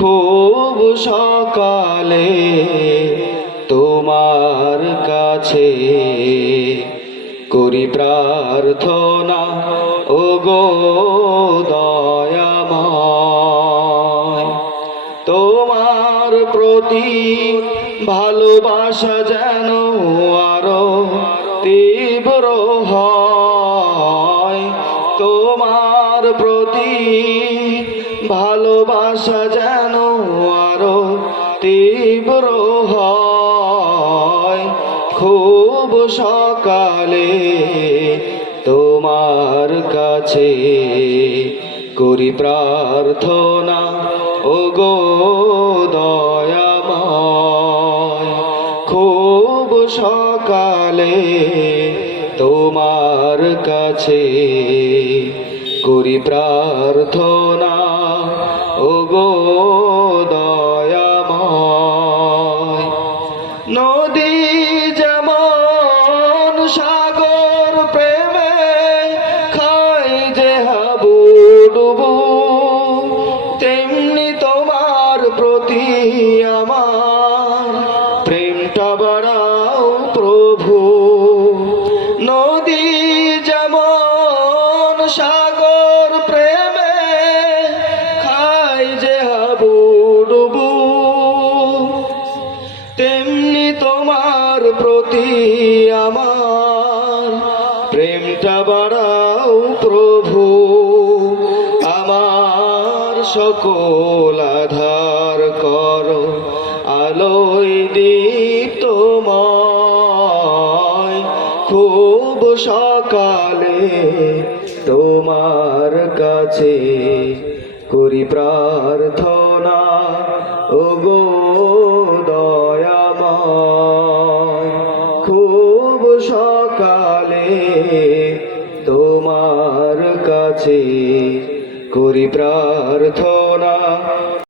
খুব সকালে তোমার কাছে করি প্রার্থনা, ওগো দয়াময়। তোমার প্রতি ভালোবাসা যেন আরো তীব্র হয়। তোমার প্রতি ভালোবাসা যেন আরো তীব্র হয়। খুব সকালে তোমার কাছে করি প্রার্থনা, ওগো দয়াময়। খুব সকালে তোমার কাছে করি প্রার্থনা, ওগো দয়াময়। নদী যেমন সাগর প্রেমে খায় যে হাবুডুবু, তেমনি তোমার প্রতি আমার প্রেমটা বাড়াও প্রভু। নদী যেমন সাগর প্রেমে খায় যে হাবুডুবু, তেমনি তোমার প্রতি আমার প্রেমটা বাড়াও প্রভু। আমার সকল আধার করো আলোয় দীপ্তময়। খুব সকালে তোমার কাছে করি প্রার্থনা, ওগো দয়াময়। খুব সকালে তোমার কাছে করি প্রার্থনা,